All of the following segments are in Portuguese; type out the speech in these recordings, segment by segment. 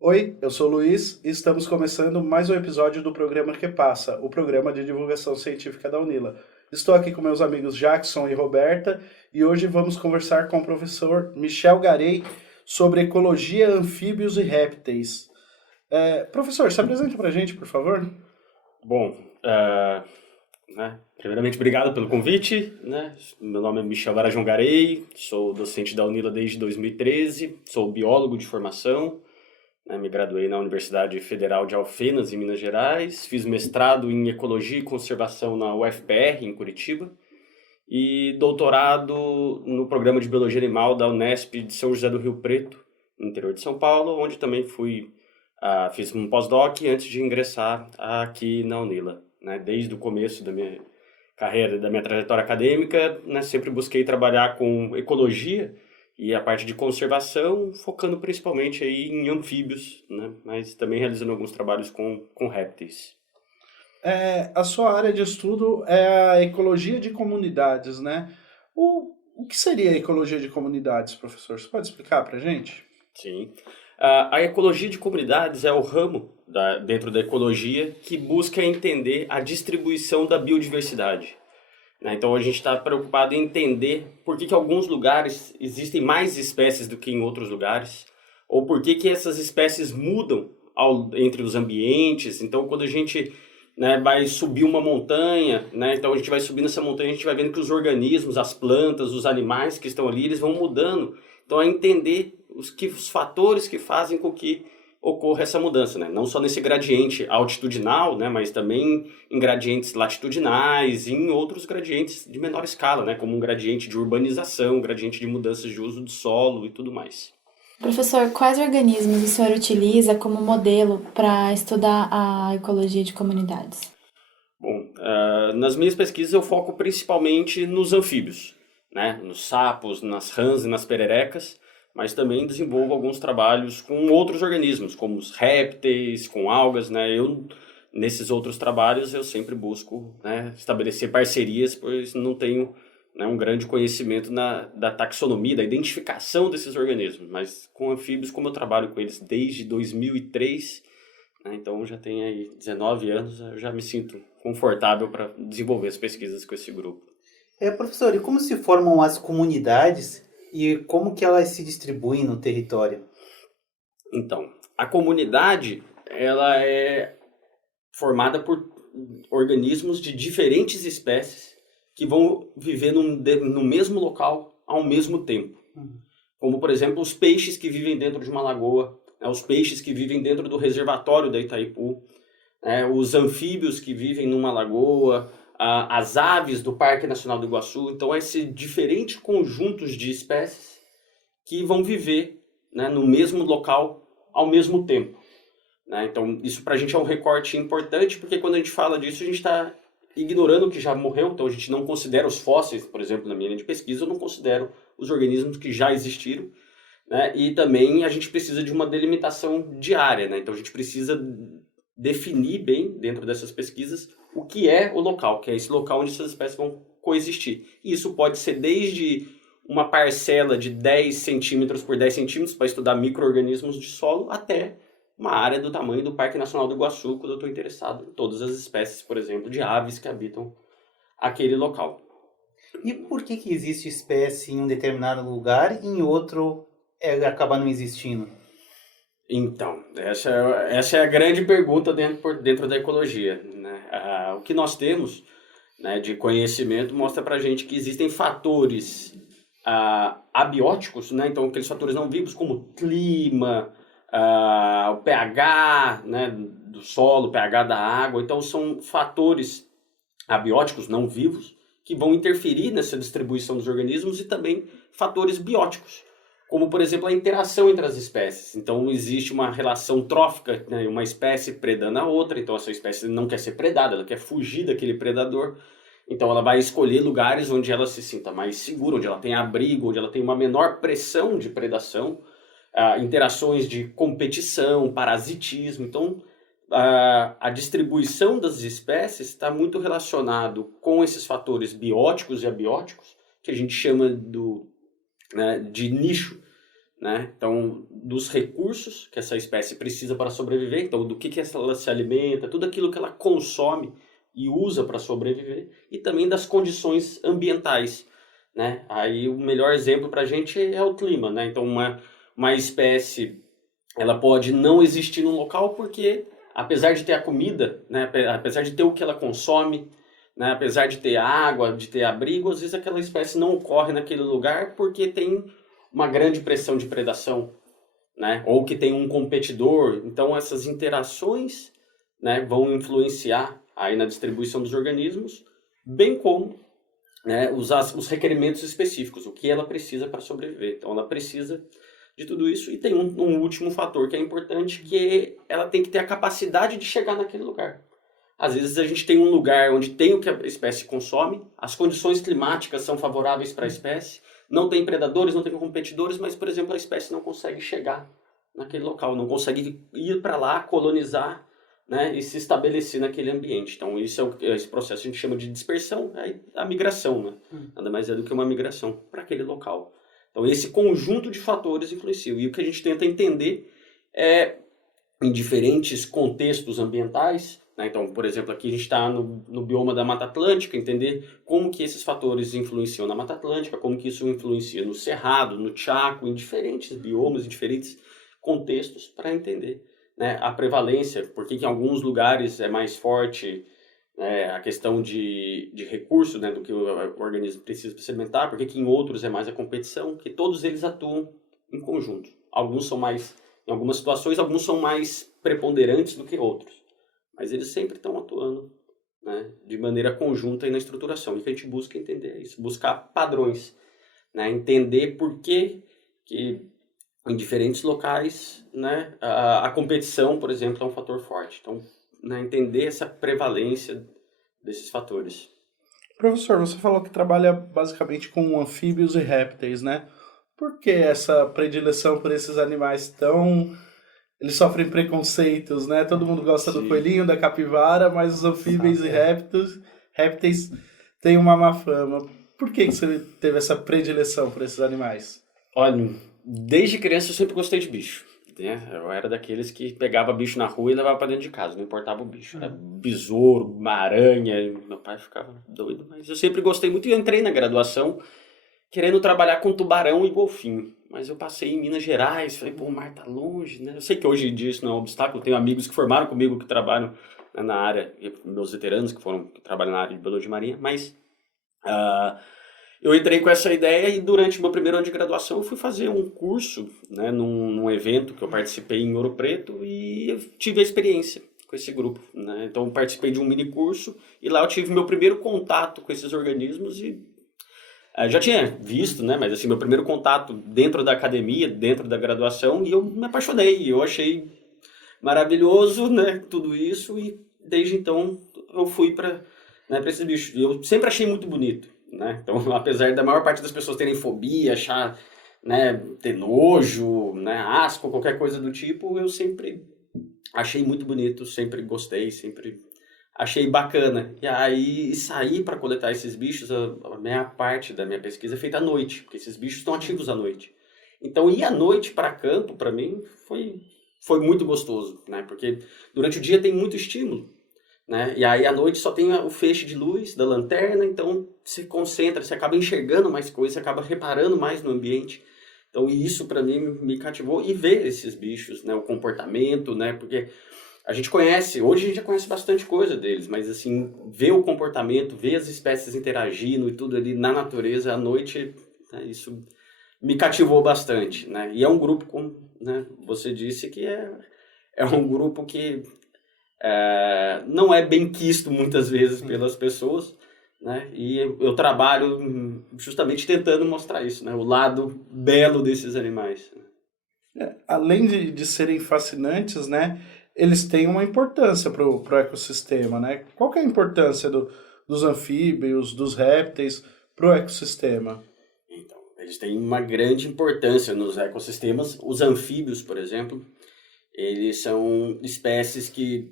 Oi, eu sou o Luiz e estamos começando mais um episódio do programa Que Passa, o programa de divulgação científica da Unila. Estou aqui com meus amigos Jackson e Roberta e hoje vamos conversar com o professor Michel Garey sobre ecologia, anfíbios e répteis. Professor, se apresente para a gente, por favor. Bom, primeiramente, obrigado pelo convite, né? Meu nome é Michel Varajão Garey, sou docente da Unila desde 2013, sou biólogo de formação, né? Me graduei na Universidade Federal de Alfenas, em Minas Gerais, fiz mestrado em Ecologia e Conservação na UFPR, em Curitiba, e doutorado no Programa de Biologia Animal da Unesp de São José do Rio Preto, no interior de São Paulo, onde também fiz um pós-doc antes de ingressar aqui na Unila, né? Desde o começo da minha carreira, da minha trajetória acadêmica, né, sempre busquei trabalhar com ecologia e a parte de conservação, focando principalmente aí em anfíbios, né, mas também realizando alguns trabalhos com répteis. A sua área de estudo é a ecologia de comunidades, né? O que seria a ecologia de comunidades, professor? Você pode explicar para a gente? Sim. A ecologia de comunidades é o ramo dentro da ecologia que busca entender a distribuição da biodiversidade, né? Então a gente está preocupado em entender por que alguns lugares existem mais espécies do que em outros lugares, ou por que essas espécies mudam entre os ambientes. Então quando a gente, né, vai subir uma montanha, né, então a gente vai subindo essa montanha, a gente vai vendo que os organismos, as plantas, os animais que estão ali, eles vão mudando. Então é entender os fatores que fazem com que ocorra essa mudança, né? Não só nesse gradiente altitudinal, né, mas também em gradientes latitudinais e em outros gradientes de menor escala, né, como um gradiente de urbanização, um gradiente de mudanças de uso do solo e tudo mais. Professor, quais organismos o senhor utiliza como modelo para estudar a ecologia de comunidades? Bom, nas minhas pesquisas eu foco principalmente nos anfíbios, né, nos sapos, nas rãs e nas pererecas, mas também desenvolvo alguns trabalhos com outros organismos, como os répteis, com algas, né. Nesses outros trabalhos eu sempre busco, né, estabelecer parcerias, pois não tenho, né, um grande conhecimento da taxonomia, da identificação desses organismos, mas com anfíbios, como eu trabalho com eles desde 2003, né, então já tem aí 19 anos, eu já me sinto confortável para desenvolver as pesquisas com esse grupo. Professor, e como se formam as comunidades e como que elas se distribuem no território? Então, a comunidade, ela é formada por organismos de diferentes espécies que vão viver no mesmo local ao mesmo tempo. Como, por exemplo, os peixes que vivem dentro de uma lagoa, né, os peixes que vivem dentro do reservatório da Itaipu, né, os anfíbios que vivem numa lagoa, as aves do Parque Nacional do Iguaçu. Então, esse diferente conjuntos de espécies que vão viver, né, no mesmo local ao mesmo tempo, né? Então, isso para a gente é um recorte importante, porque quando a gente fala disso, a gente está ignorando o que já morreu. Então, a gente não considera os fósseis, por exemplo, na minha linha de pesquisa, eu não considero os organismos que já existiram, né? E também a gente precisa de uma delimitação diária, né? Então, a gente precisa definir bem, dentro dessas pesquisas, o que é o local, que é esse local onde essas espécies vão coexistir. E isso pode ser desde uma parcela de 10 centímetros por 10 centímetros para estudar micro-organismos de solo, até uma área do tamanho do Parque Nacional do Iguaçu, quando eu estou interessado em todas as espécies, por exemplo, de aves que habitam aquele local. E por que existe espécie em um determinado lugar e em outro acaba não existindo? Então, essa é a grande pergunta dentro da ecologia, né? O que nós temos, né, de conhecimento mostra para a gente que existem fatores abióticos, né? Então, aqueles fatores não vivos, como clima, o pH, né, do solo, o pH da água. Então, são fatores abióticos não vivos que vão interferir nessa distribuição dos organismos, e também fatores bióticos, como, por exemplo, a interação entre as espécies. Então, existe uma relação trófica, né, uma espécie predando a outra. Então, essa espécie não quer ser predada, ela quer fugir daquele predador. Então, ela vai escolher lugares onde ela se sinta mais segura, onde ela tem abrigo, onde ela tem uma menor pressão de predação, interações de competição, parasitismo. Então, a distribuição das espécies está muito relacionado com esses fatores bióticos e abióticos, que a gente chama né, de nicho, né? Então, dos recursos que essa espécie precisa para sobreviver, então do que ela se alimenta, tudo aquilo que ela consome e usa para sobreviver, e também das condições ambientais, né? Aí o melhor exemplo para a gente é o clima, né? Então, uma espécie, ela pode não existir num local porque, apesar de ter a comida, né? Apesar de ter o que ela consome, né? Apesar de ter água, de ter abrigo, às vezes aquela espécie não ocorre naquele lugar porque tem uma grande pressão de predação, né? Ou que tem um competidor. Então, essas interações, né, vão influenciar aí na distribuição dos organismos, bem como, né, os requerimentos específicos, o que ela precisa para sobreviver. Então, ela precisa de tudo isso. E tem um último fator que é importante, que ela tem que ter a capacidade de chegar naquele lugar. Às vezes a gente tem um lugar onde tem o que a espécie consome, as condições climáticas são favoráveis para a espécie, não tem predadores, não tem competidores, mas, por exemplo, a espécie não consegue chegar naquele local, não consegue ir para lá, colonizar, né, e se estabelecer naquele ambiente. Então, esse processo a gente chama de dispersão, é a migração, né? Nada mais é do que uma migração para aquele local. Então, esse conjunto de fatores influenciam. E o que a gente tenta entender é, em diferentes contextos ambientais, né? Então, por exemplo, aqui a gente está no bioma da Mata Atlântica, entender como que esses fatores influenciam na Mata Atlântica, como que isso influencia no Cerrado, no Chaco, em diferentes biomas, em diferentes contextos, para entender, né, a prevalência, por que em alguns lugares é mais forte, né, a questão de recurso, né, do que o organismo precisa para se alimentar, por que em outros é mais a competição, que todos eles atuam em conjunto. Alguns são mais, em algumas situações, alguns são mais preponderantes do que outros. Mas eles sempre estão atuando, né, de maneira conjunta aí na estruturação. E o que a gente busca entender é isso, buscar padrões, né, entender por que em diferentes locais, né, a competição, por exemplo, é um fator forte. Então, né, entender essa prevalência desses fatores. Professor, você falou que trabalha basicamente com anfíbios e répteis, né? Por que essa predileção por esses animais tão... Eles sofrem preconceitos, né? Todo mundo gosta do Sim. coelhinho, da capivara, mas os anfíbios e répteis têm uma má fama. Por que você teve essa predileção por esses animais? Olha, desde criança eu sempre gostei de bicho, né? Eu era daqueles que pegava bicho na rua e levava para dentro de casa, não importava o bicho. Era besouro, uma aranha, meu pai ficava doido, mas eu sempre gostei muito e eu entrei na graduação querendo trabalhar com tubarão e golfinho. Mas eu passei em Minas Gerais, falei, pô, o mar tá longe, né? Eu sei que hoje em dia isso não é um obstáculo, tenho amigos que formaram comigo, que trabalham, né, na área, e meus veteranos que trabalham na área de biologia marinha, mas eu entrei com essa ideia e durante o meu primeiro ano de graduação eu fui fazer um curso, né, num evento que eu participei em Ouro Preto e eu tive a experiência com esse grupo, né? Então eu participei de um mini curso e lá eu tive meu primeiro contato com esses organismos e já tinha visto, né, mas assim, meu primeiro contato dentro da academia, dentro da graduação, e eu me apaixonei, eu achei maravilhoso, né, tudo isso, e desde então eu fui para, né, esses bichos. Eu sempre achei muito bonito, né, então apesar da maior parte das pessoas terem fobia, achar, né, ter nojo, né, asco, qualquer coisa do tipo, eu sempre achei muito bonito, sempre gostei, sempre achei bacana. E aí, sair para coletar esses bichos, a minha parte da minha pesquisa é feita à noite, porque esses bichos estão ativos à noite. Então, ir à noite para campo, para mim, foi muito gostoso, né? Porque durante o dia tem muito estímulo, né? E aí, à noite, só tem o feixe de luz da lanterna, então se concentra, você acaba enxergando mais coisas, você acaba reparando mais no ambiente. Então, isso para mim me cativou. E ver esses bichos, né? O comportamento, né? Porque a gente conhece, hoje a gente já conhece bastante coisa deles, mas assim, ver o comportamento, ver as espécies interagindo e tudo ali na natureza à noite, né, isso me cativou bastante, né? E é um grupo, como, né, você disse, que é um grupo que não é bem quisto muitas vezes pelas pessoas, né? E eu trabalho justamente tentando mostrar isso, né? O lado belo desses animais. Além de serem fascinantes, né? Eles têm uma importância para o ecossistema, né? Qual que é a importância dos anfíbios, dos répteis para o ecossistema? Então, eles têm uma grande importância nos ecossistemas. Os anfíbios, por exemplo, eles são espécies que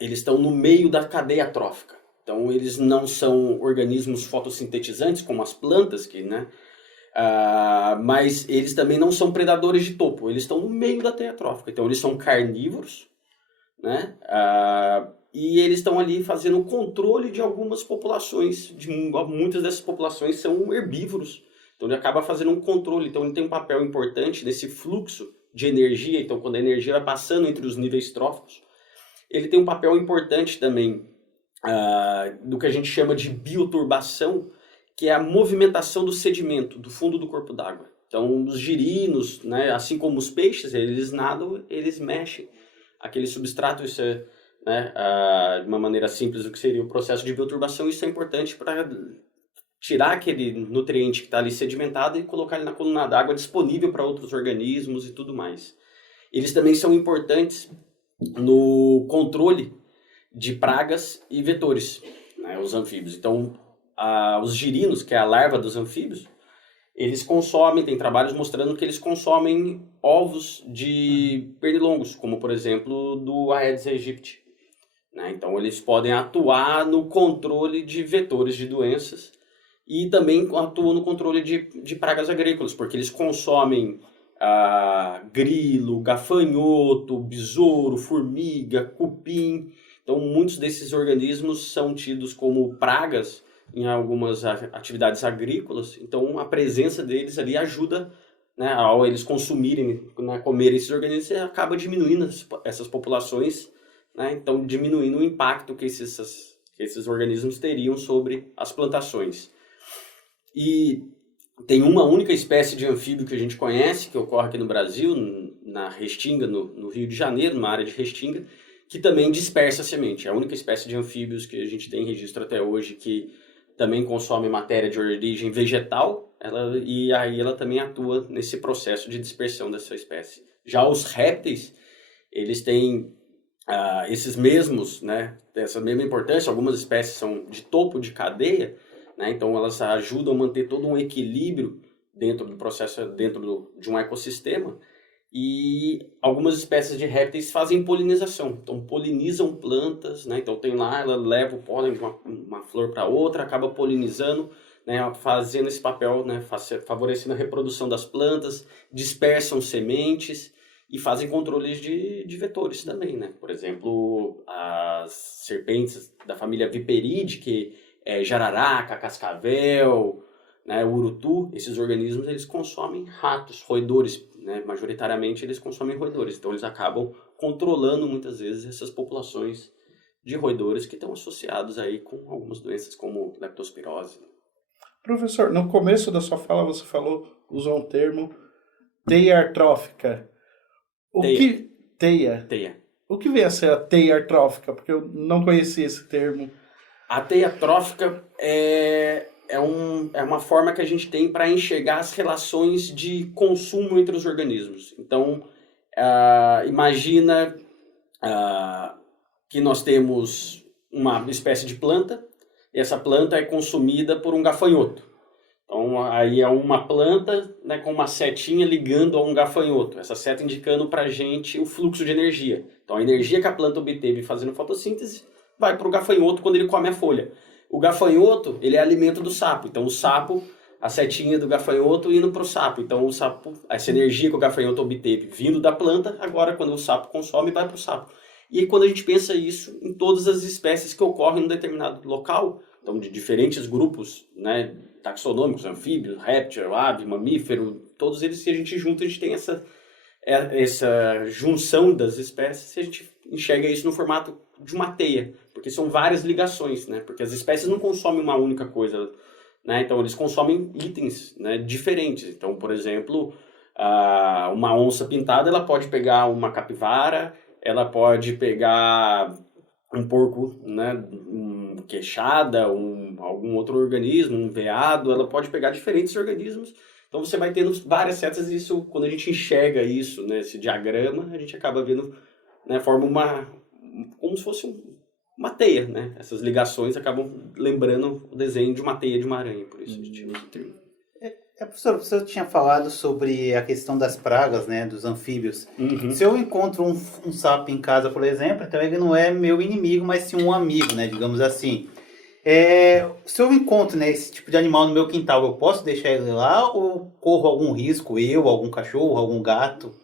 eles estão no meio da cadeia trófica. Então, eles não são organismos fotossintetizantes, como as plantas, que, né, Mas eles também não são predadores de topo, eles estão no meio da teia trófica, então eles são carnívoros, né? E eles estão ali fazendo o controle de algumas populações, muitas dessas populações são herbívoros, então ele acaba fazendo um controle, então ele tem um papel importante nesse fluxo de energia, então quando a energia vai passando entre os níveis tróficos, ele tem um papel importante também do que a gente chama de bioturbação, que é a movimentação do sedimento, do fundo do corpo d'água. Então, os girinos, né, assim como os peixes, eles nadam, eles mexem aquele substrato, isso é, né, de uma maneira simples, o que seria o processo de bioturbação, isso é importante para tirar aquele nutriente que está ali sedimentado e colocar ele na coluna d'água disponível para outros organismos e tudo mais. Eles também são importantes no controle de pragas e vetores, né, os anfíbios. Então, os girinos, que é a larva dos anfíbios, eles consomem, tem trabalhos mostrando que eles consomem ovos de pernilongos, como por exemplo do Aedes aegypti, né? Então eles podem atuar no controle de vetores de doenças e também atuam no controle de pragas agrícolas, porque eles consomem grilo, gafanhoto, besouro, formiga, cupim. Então muitos desses organismos são tidos como pragas em algumas atividades agrícolas, então a presença deles ali ajuda, né, ao eles consumirem, né, comerem esses organismos, acaba diminuindo essas populações, né, então diminuindo o impacto que esses organismos teriam sobre as plantações. E tem uma única espécie de anfíbio que a gente conhece, que ocorre aqui no Brasil, na Restinga, no Rio de Janeiro, numa área de Restinga, que também dispersa a semente. É a única espécie de anfíbios que a gente tem registro até hoje que também consome matéria de origem vegetal, e aí ela também atua nesse processo de dispersão dessa espécie. Já os répteis, eles têm esses mesmos, né, essa mesma importância, algumas espécies são de topo de cadeia, né, então elas ajudam a manter todo um equilíbrio dentro do processo, dentro de um ecossistema, e algumas espécies de répteis fazem polinização, então polinizam plantas, né? Então tem lá, ela leva o pólen de uma flor para outra, acaba polinizando, né? Fazendo esse papel, né? Favorecendo a reprodução das plantas, dispersam sementes e fazem controles de vetores também, né? Por exemplo, as serpentes da família Viperidae, que é jararaca, cascavel, né? Urutu, esses organismos eles consomem ratos, roedores, né? Majoritariamente eles consomem roedores, então eles acabam controlando muitas vezes essas populações de roedores que estão associados aí com algumas doenças como leptospirose. Professor, no começo da sua fala você usou um termo teia artrófica. Teia. O que vem a ser a teia artrófica? Porque eu não conhecia esse termo. A teia trófica é uma forma que a gente tem para enxergar as relações de consumo entre os organismos. Então, imagina que nós temos uma espécie de planta, e essa planta é consumida por um gafanhoto. Então, aí é uma planta, né, com uma setinha ligando a um gafanhoto. Essa seta indicando para a gente o fluxo de energia. Então, a energia que a planta obteve fazendo fotossíntese vai para o gafanhoto quando ele come a folha. O gafanhoto, ele é alimento do sapo. Então, o sapo, a setinha do gafanhoto indo para o sapo. Então, o sapo, essa energia que o gafanhoto obteve vindo da planta, agora, quando o sapo consome, vai para o sapo. E quando a gente pensa isso em todas as espécies que ocorrem em um determinado local, então, de diferentes grupos, né, taxonômicos, anfíbios, réptil, ave, mamífero, todos eles, se a gente junta, a gente tem essa junção das espécies, e a gente enxerga isso no formato de uma teia, porque são várias ligações, né? Porque as espécies não consomem uma única coisa, né? Então eles consomem itens, né, diferentes. Então, por exemplo, uma onça pintada, ela pode pegar uma capivara, ela pode pegar um porco, né, queixada, algum outro organismo, um veado, ela pode pegar diferentes organismos. Então você vai tendo várias setas, e isso, quando a gente enxerga isso, né, esse diagrama, a gente acaba vendo, né, forma como se fosse uma teia, né? Essas ligações acabam lembrando o desenho de uma teia de uma aranha, por isso a gente usa o termo. Professor, você tinha falado sobre a questão das pragas, né, dos anfíbios. Uhum. Se eu encontro um sapo em casa, por exemplo, então ele não é meu inimigo, mas sim um amigo, né, digamos assim. Se eu encontro, né, esse tipo de animal no meu quintal, eu posso deixar ele lá ou corro algum risco, algum cachorro, algum gato?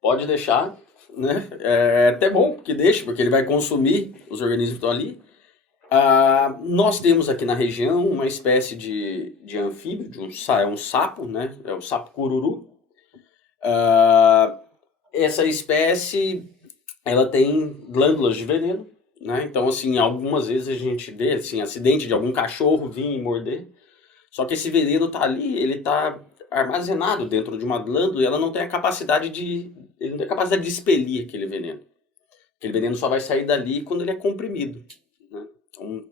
Pode deixar, né? É até bom que deixe, porque ele vai consumir os organismos que estão ali. Nós temos aqui na região uma espécie de anfíbio, é um sapo, né? É o sapo cururu. Essa espécie, ela tem glândulas de veneno, né? Então, assim, algumas vezes a gente vê, assim, acidente de algum cachorro vir e morder. Só que esse veneno tá ali, ele tá armazenado dentro de uma glândula e ela não tem a capacidade ele não tem a capacidade de expelir aquele veneno. Aquele veneno só vai sair dali quando ele é comprimido, né? Então,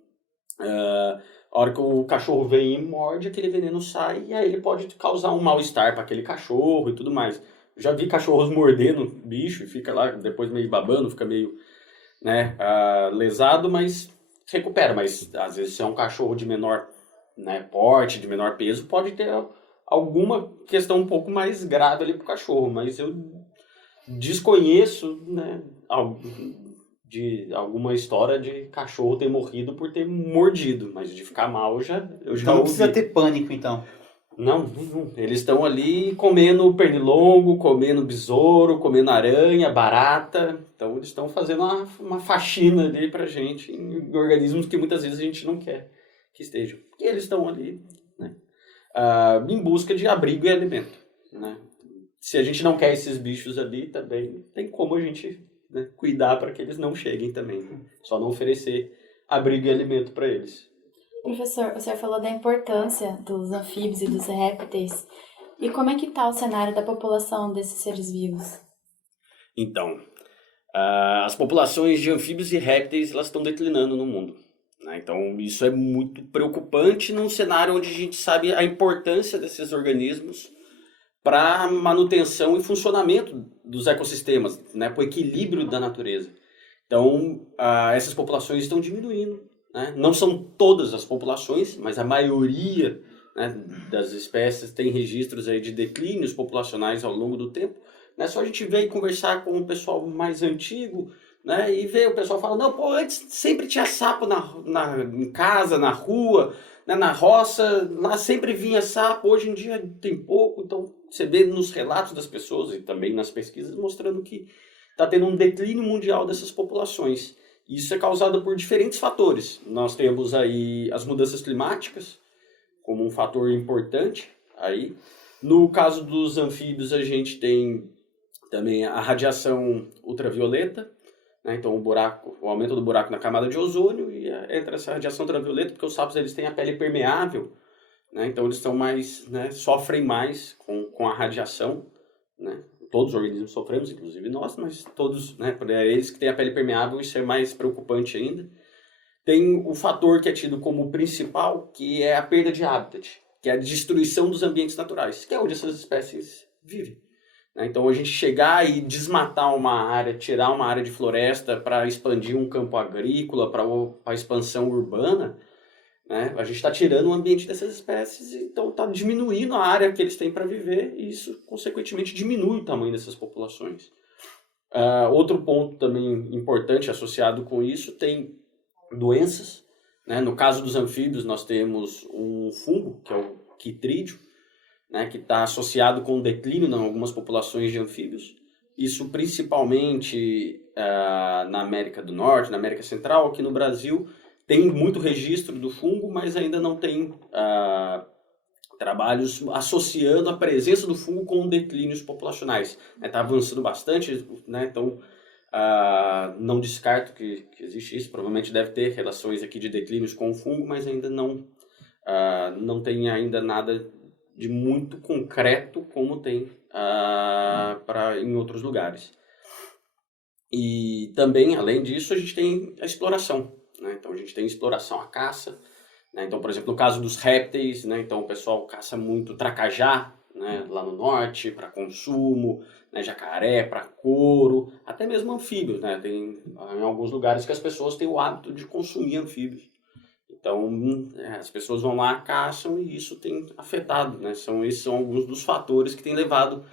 a hora que o cachorro vem e morde, aquele veneno sai e aí ele pode causar um mal-estar para aquele cachorro e tudo mais. Já vi cachorros mordendo bicho e fica lá depois meio babando, fica meio, né, lesado, mas recupera. Mas às vezes se é um cachorro de menor, né, porte, de menor peso, pode ter alguma questão um pouco mais grave ali pro cachorro. Mas eu desconheço, né, de alguma história de cachorro ter morrido por ter mordido, mas de ficar mal eu já Então não precisa ouvi. ter pânico, então. Não. Eles estão ali comendo pernilongo, comendo besouro, comendo aranha, barata. Então eles estão fazendo uma faxina ali pra gente em organismos que muitas vezes a gente não quer que estejam. E eles estão ali, né, em busca de abrigo e alimento, né? Se a gente não quer esses bichos ali, também tem como a gente, né, cuidar para que eles não cheguem também, né? Só não oferecer abrigo e alimento para eles. Professor, o senhor falou da importância dos anfíbios e dos répteis. E como é que está o cenário da população desses seres vivos? Então, as populações de anfíbios e répteis elas estão declinando no mundo, né? Então, isso é muito preocupante num cenário onde a gente sabe a importância desses organismos para a manutenção e funcionamento dos ecossistemas, né, para o equilíbrio da natureza. Então, essas populações estão diminuindo, né? Não são todas as populações, mas a maioria, né, das espécies tem registros aí de declínios populacionais ao longo do tempo. Né? Só a gente veio conversar com o pessoal mais antigo, né, e ver o pessoal fala, não, pô, antes sempre tinha sapo em casa, na rua, né, na roça, lá sempre vinha sapo, hoje em dia tem pouco. Então você vê nos relatos das pessoas e também nas pesquisas mostrando que está tendo um declínio mundial dessas populações. Isso é causado por diferentes fatores. Nós temos aí as mudanças climáticas como um fator importante. Aí, no caso dos anfíbios, a gente tem também a radiação ultravioleta, né? Então o aumento do buraco na camada de ozônio e entra essa radiação ultravioleta, porque os sapos eles têm a pele permeável, né? Então eles estão mais, né, sofrem mais com a radiação, né? Todos os organismos sofremos, inclusive nós, mas todos, né, para eles que têm a pele permeável, isso é mais preocupante ainda. Tem o fator que é tido como principal, que é a perda de habitat, que é a destruição dos ambientes naturais, que é onde essas espécies vivem. Então a gente chegar e desmatar uma área, tirar uma área de floresta para expandir um campo agrícola, para a expansão urbana, né? A gente está tirando o ambiente dessas espécies, então está diminuindo a área que eles têm para viver e isso, consequentemente, diminui o tamanho dessas populações. Outro ponto também importante associado com isso tem doenças, né? No caso dos anfíbios, nós temos um fungo, que é o quitrídeo, né, que está associado com o declínio em algumas populações de anfíbios. Isso principalmente na América do Norte, na América Central, aqui no Brasil, tem muito registro do fungo, mas ainda não tem trabalhos associando a presença do fungo com declínios populacionais. Está avançando bastante, né? Então não descarto que existe isso, provavelmente deve ter relações aqui de declínios com o fungo, mas ainda não tem ainda nada de muito concreto como tem em outros lugares. E também, além disso, a gente tem a exploração, né? Então a gente tem exploração à caça, né? Então, por exemplo, no caso dos répteis, né? Então o pessoal caça muito tracajá, né? Lá no norte, para consumo, né? Jacaré, para couro, até mesmo anfíbios, né? Tem em alguns lugares que as pessoas têm o hábito de consumir anfíbios. Então, as pessoas vão lá, caçam e isso tem afetado, né? Esses são alguns dos fatores que têm levado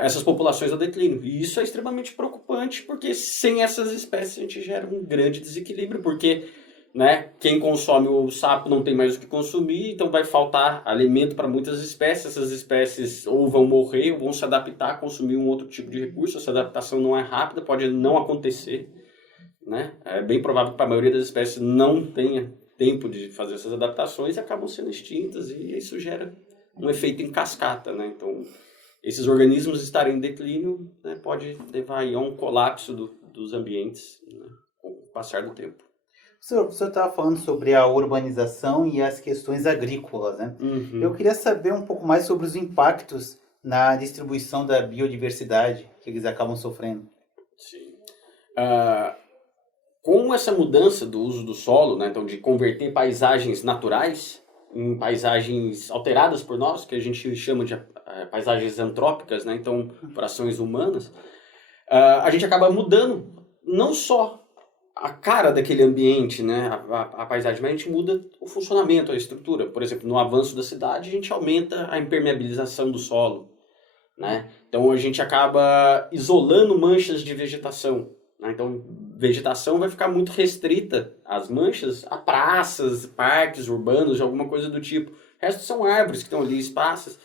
essas populações ao declínio. E isso é extremamente preocupante, porque sem essas espécies a gente gera um grande desequilíbrio, porque né? Quem consome o sapo não tem mais o que consumir, então vai faltar alimento para muitas espécies. Essas espécies ou vão morrer ou vão se adaptar a consumir um outro tipo de recurso. Essa adaptação não é rápida, pode não acontecer, né? É bem provável que a maioria das espécies não tenha tempo de fazer essas adaptações e acabam sendo extintas, e isso gera um efeito em cascata, né? Então, esses organismos estarem em declínio, né, pode levar aí a um colapso dos ambientes, né, com o passar do tempo. O senhor estava falando sobre a urbanização e as questões agrícolas, né? Uhum. Eu queria saber um pouco mais sobre os impactos na distribuição da biodiversidade que eles acabam sofrendo. Sim. Com essa mudança do uso do solo, né, então de converter paisagens naturais em paisagens alteradas por nós, que a gente chama de paisagens antrópicas, né, então por ações humanas, a gente acaba mudando não só a cara daquele ambiente, né, a paisagem, mas a gente muda o funcionamento, a estrutura. Por exemplo, no avanço da cidade, a gente aumenta a impermeabilização do solo, né? Então a gente acaba isolando manchas de vegetação, né? Então vegetação vai ficar muito restrita, as manchas, a praças, parques urbanos, alguma coisa do tipo. O resto são árvores que estão ali esparsas,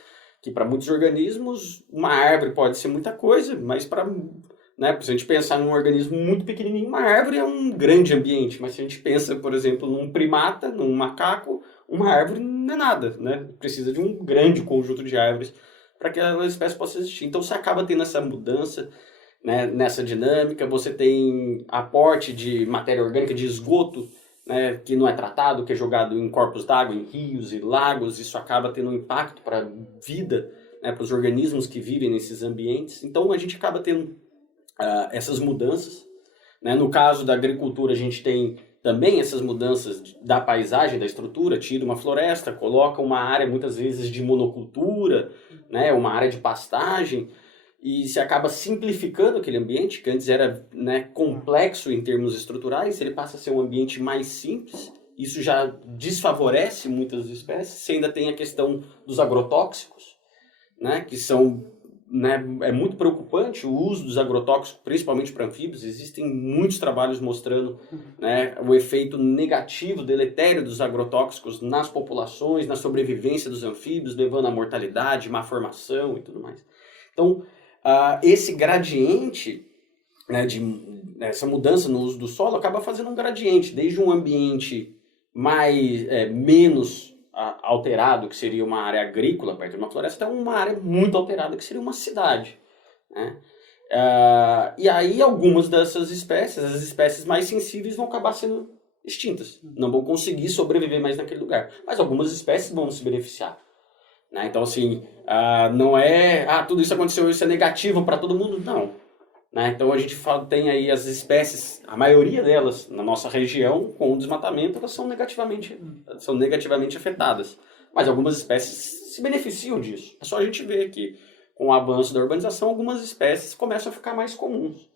que para muitos organismos uma árvore pode ser muita coisa, mas para, né, se a gente pensar num organismo muito pequenininho, uma árvore é um grande ambiente, mas se a gente pensa, por exemplo, num primata, num macaco, uma árvore não é nada, né? Precisa de um grande conjunto de árvores para que aquela espécie possa existir. Então você acaba tendo essa mudança, né, nessa dinâmica. Você tem aporte de matéria orgânica, de esgoto, né, que não é tratado, que é jogado em corpos d'água, em rios e lagos. Isso acaba tendo um impacto para a vida, né, para os organismos que vivem nesses ambientes. Então a gente acaba tendo essas mudanças, né? No caso da agricultura, a gente tem também essas mudanças da paisagem, da estrutura. Tira uma floresta, coloca uma área muitas vezes de monocultura, né, uma área de pastagem, e se acaba simplificando aquele ambiente, que antes era, né, complexo em termos estruturais, ele passa a ser um ambiente mais simples. Isso já desfavorece muitas espécies. Você ainda tem a questão dos agrotóxicos, né, que são, né, é muito preocupante o uso dos agrotóxicos, principalmente para anfíbios. Existem muitos trabalhos mostrando, né, o efeito negativo, deletério dos agrotóxicos nas populações, na sobrevivência dos anfíbios, levando à mortalidade, má formação e tudo mais. Então, esse gradiente, né, essa mudança no uso do solo acaba fazendo um gradiente, desde um ambiente menos alterado, que seria uma área agrícola perto de uma floresta, até uma área muito alterada, que seria uma cidade, né? E aí algumas dessas espécies, as espécies mais sensíveis, vão acabar sendo extintas, não vão conseguir sobreviver mais naquele lugar, mas algumas espécies vão se beneficiar, né? Então assim, não é tudo isso aconteceu, isso é negativo para todo mundo, não, né? Então a gente tem aí as espécies, a maioria delas na nossa região, com o desmatamento, elas são negativamente afetadas, mas algumas espécies se beneficiam disso. É só a gente ver que com o avanço da urbanização, algumas espécies começam a ficar mais comuns,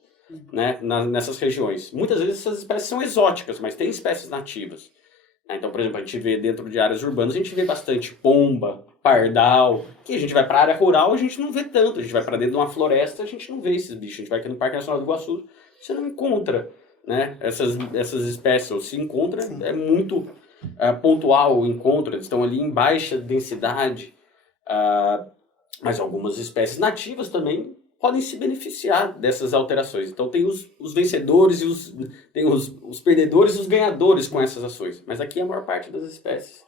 né, nessas regiões. Muitas vezes essas espécies são exóticas, mas tem espécies nativas. Então, por exemplo, a gente vê dentro de áreas urbanas, a gente vê bastante pomba, pardal, que a gente vai para a área rural, a gente não vê tanto. A gente vai para dentro de uma floresta, a gente não vê esses bichos. A gente vai aqui no Parque Nacional do Iguaçu, você não encontra, né, essas espécies. Ou se encontra, é muito pontual o encontro, eles estão ali em baixa densidade. Mas algumas espécies nativas também podem se beneficiar dessas alterações. Então tem os vencedores e tem os perdedores e os ganhadores com essas ações. Mas aqui a maior parte das espécies,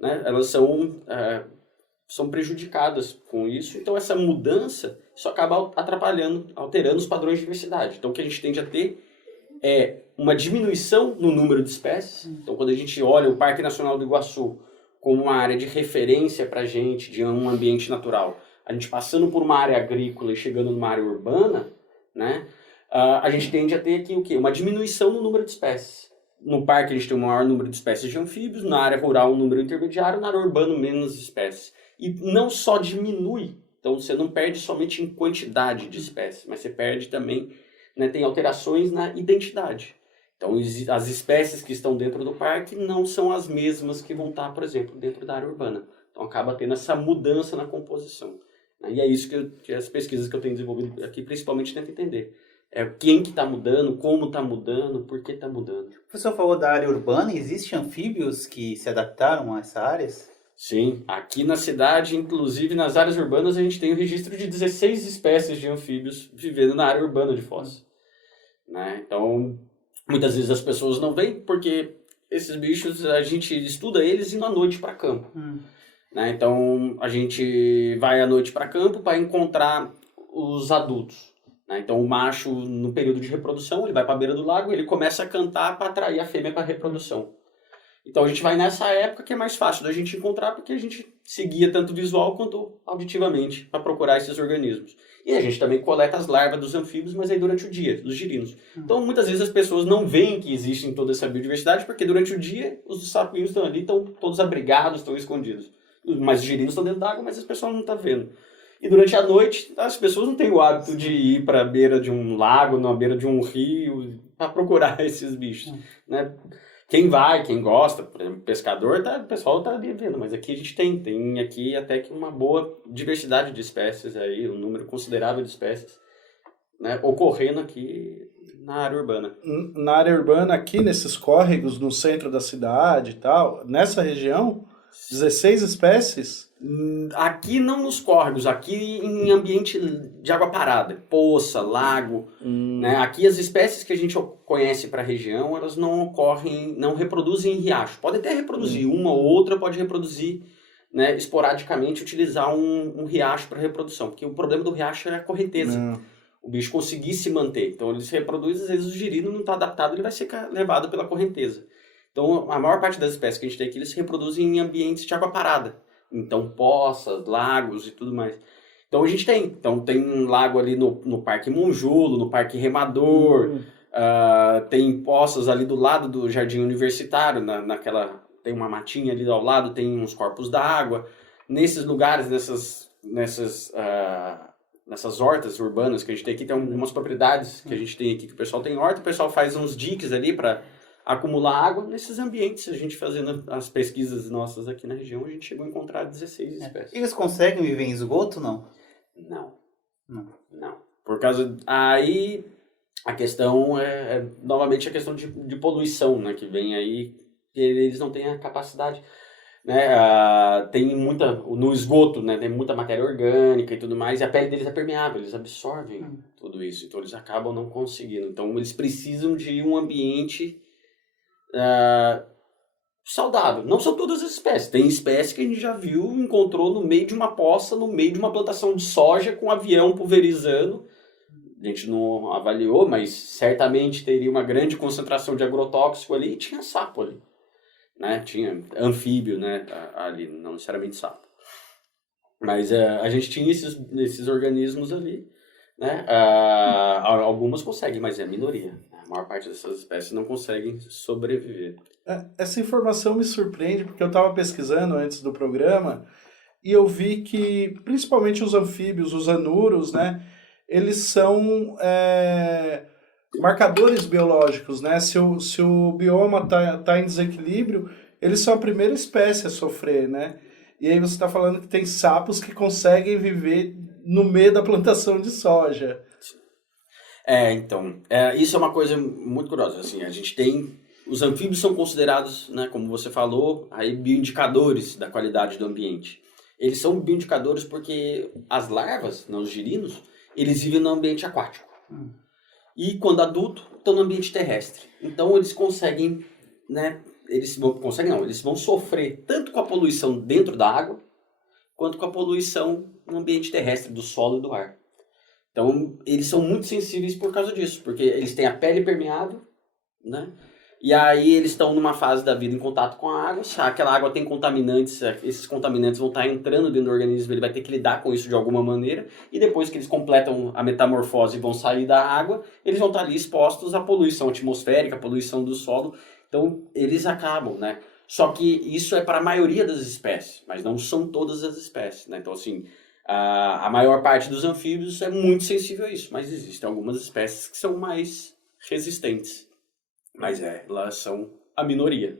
né, elas são prejudicadas com isso. Então essa mudança, isso acaba atrapalhando, alterando os padrões de diversidade. Então o que a gente tende a ter é uma diminuição no número de espécies. Então quando a gente olha o Parque Nacional do Iguaçu como uma área de referência para a gente, de um ambiente natural, a gente passando por uma área agrícola e chegando numa área urbana, né, a gente tende a ter aqui o quê? Uma diminuição no número de espécies. No parque a gente tem um maior número de espécies de anfíbios, na área rural um número intermediário, na área urbana menos espécies. E não só diminui, então você não perde somente em quantidade de espécies, mas você perde também, né, tem alterações na identidade. Então as espécies que estão dentro do parque não são as mesmas que vão estar, por exemplo, dentro da área urbana. Então acaba tendo essa mudança na composição. E é isso que as pesquisas que eu tenho desenvolvido aqui principalmente tentam entender. quem que está mudando, como está mudando, por que está mudando. O professor falou da área urbana, existem anfíbios que se adaptaram a essas áreas? Sim, aqui na cidade, inclusive nas áreas urbanas, a gente tem o registro de 16 espécies de anfíbios vivendo na área urbana de Foz. Né? Então, muitas vezes as pessoas não veem porque esses bichos, a gente estuda eles indo à noite para campo. Né? Então, a gente vai à noite para campo para encontrar os adultos. Né? Então, o macho, no período de reprodução, ele vai para a beira do lago e ele começa a cantar para atrair a fêmea para a reprodução. Então, a gente vai nessa época que é mais fácil da gente encontrar porque a gente se guia tanto visual quanto auditivamente para procurar esses organismos. E a gente também coleta as larvas dos anfíbios, mas aí durante o dia, dos girinos. Então, muitas vezes as pessoas não veem que existe toda essa biodiversidade porque durante o dia os sapinhos estão ali, estão todos abrigados, estão escondidos. Mas os girinos estão dentro d'água, mas as pessoas não estão vendo. E durante a noite, as pessoas não têm o hábito de ir para a beira de um lago, na beira de um rio, para procurar esses bichos. Né? Quem vai, quem gosta, por exemplo, pescador, o pessoal está ali vendo, mas aqui a gente tem aqui até que uma boa diversidade de espécies, aí, um número considerável de espécies, né, ocorrendo aqui na área urbana. Na área urbana, aqui nesses córregos, no centro da cidade e tal, nessa região, 16 espécies? Aqui não nos córregos, aqui em ambiente de água parada, poça, lago. Né? Aqui as espécies que a gente conhece para a região, elas não ocorrem, não reproduzem em riacho. Pode até reproduzir, uma ou outra pode reproduzir, né, esporadicamente, utilizar um riacho para reprodução. Porque o problema do riacho é a correnteza. O bicho conseguir se manter. Então ele se reproduz, às vezes o girino não está adaptado, ele vai ser levado pela correnteza. Então a maior parte das espécies que a gente tem aqui, eles se reproduzem em ambientes de água parada. Então, poças, lagos e tudo mais. Então, a gente tem. Então, tem um lago ali no Parque Monjulo, no Parque Remador. Tem poças ali do lado do Jardim Universitário, tem uma matinha ali ao lado, tem uns corpos d'água. Nesses lugares, nessas hortas urbanas que a gente tem aqui, tem algumas propriedades que a gente tem aqui, que o pessoal tem horta, o pessoal faz uns diques ali para acumular água. Nesses ambientes, a gente fazendo as pesquisas nossas aqui na região, a gente chegou a encontrar 16 espécies. Eles conseguem viver em esgoto, não? Não. Por causa... Aí, a questão novamente a questão de poluição, né, que vem aí, que eles não têm a capacidade... Né, tem muita... No esgoto, né, tem muita matéria orgânica e tudo mais, e a pele deles é permeável, eles absorvem tudo isso, então eles acabam não conseguindo. Então, eles precisam de um ambiente... saudável. Não são todas as espécies. Tem espécies que a gente já viu, encontrou no meio de uma poça, no meio de uma plantação de soja com um avião pulverizando. A gente não avaliou, mas certamente teria uma grande concentração de agrotóxico ali e tinha sapo ali. Né? Tinha anfíbio, né, ali, não necessariamente sapo. Mas a gente tinha esses organismos ali. Né? Algumas conseguem, mas é a minoria. A maior parte dessas espécies não conseguem sobreviver. Essa informação me surpreende porque eu estava pesquisando antes do programa e eu vi que, principalmente os anfíbios, os anuros, né, eles são marcadores biológicos, né? Se o bioma tá em desequilíbrio, eles são a primeira espécie a sofrer, né? E aí você está falando que tem sapos que conseguem viver no meio da plantação de soja. Então, isso é uma coisa muito curiosa. Assim, a gente tem... Os anfíbios são considerados, né, como você falou, aí, bioindicadores da qualidade do ambiente. Eles são bioindicadores porque as larvas, né, os girinos, eles vivem no ambiente aquático. E, quando adulto, estão no ambiente terrestre. Então, eles conseguem... Né, eles vão sofrer tanto com a poluição dentro da água, quanto com a poluição no ambiente terrestre, do solo e do ar. Então, eles são muito sensíveis por causa disso, porque eles têm a pele permeável, né? E aí eles estão numa fase da vida em contato com a água. Se aquela água tem contaminantes, esses contaminantes vão estar entrando dentro do organismo, ele vai ter que lidar com isso de alguma maneira. E depois que eles completam a metamorfose e vão sair da água, eles vão estar ali expostos à poluição atmosférica, à poluição do solo. Então, eles acabam, né? Só que isso é para a maioria das espécies, mas não são todas as espécies, né? Então, assim, a maior parte dos anfíbios é muito sensível a isso, mas existem algumas espécies que são mais resistentes. Mas elas são a minoria.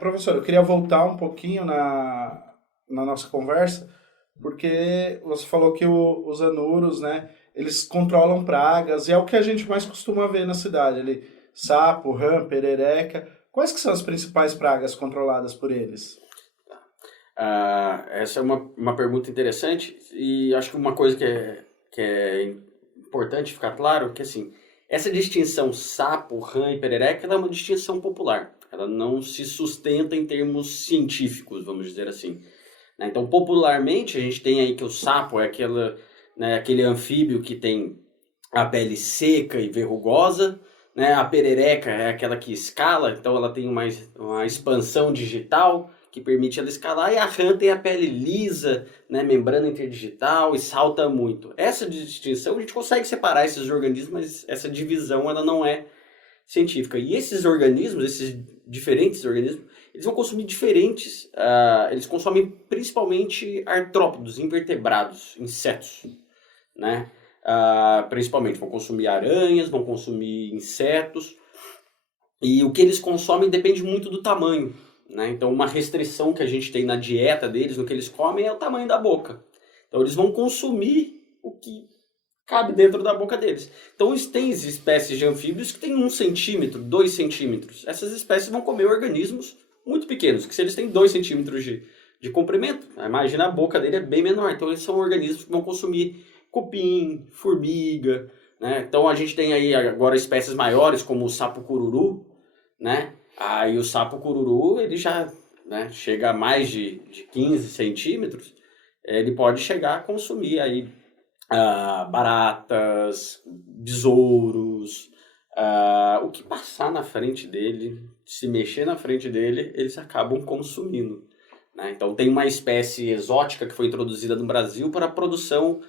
Professor, eu queria voltar um pouquinho na nossa conversa, porque você falou que os anuros, né, eles controlam pragas, e é o que a gente mais costuma ver na cidade ali. Sapo, rã, perereca. Quais que são as principais pragas controladas por eles? Essa é uma pergunta interessante e acho que uma coisa que é importante ficar claro que assim, essa distinção sapo, rã e perereca ela é uma distinção popular. Ela não se sustenta em termos científicos, vamos dizer assim. Né? Então, popularmente, a gente tem aí que o sapo é aquele anfíbio que tem a pele seca e verrugosa, né? A perereca é aquela que escala, então ela tem uma expansão digital que permite ela escalar, e a rã tem a pele lisa, né? Membrana interdigital e salta muito. Essa distinção, a gente consegue separar esses organismos, mas essa divisão ela não é científica. E esses organismos, esses diferentes organismos, eles vão consumir eles consomem principalmente artrópodos, invertebrados, insetos, né? Principalmente vão consumir aranhas, vão consumir insetos, e o que eles consomem depende muito do tamanho, né? Então uma restrição que a gente tem na dieta deles, no que eles comem, é o tamanho da boca. Então eles vão consumir o que cabe dentro da boca deles. Então tem espécies de anfíbios que têm 1 centímetro, 2 centímetros. Essas espécies vão comer organismos muito pequenos, que se eles têm 2 centímetros de comprimento, imagina a boca dele é bem menor. Então eles são organismos que vão consumir cupim, formiga, né? Então a gente tem aí agora espécies maiores como o sapo cururu, né? Aí o sapo cururu ele já, né, chega a mais de 15 centímetros, ele pode chegar a consumir aí baratas, besouros, o que passar na frente dele, se mexer na frente dele, eles acabam consumindo, né? Então tem uma espécie exótica que foi introduzida no Brasil para a produção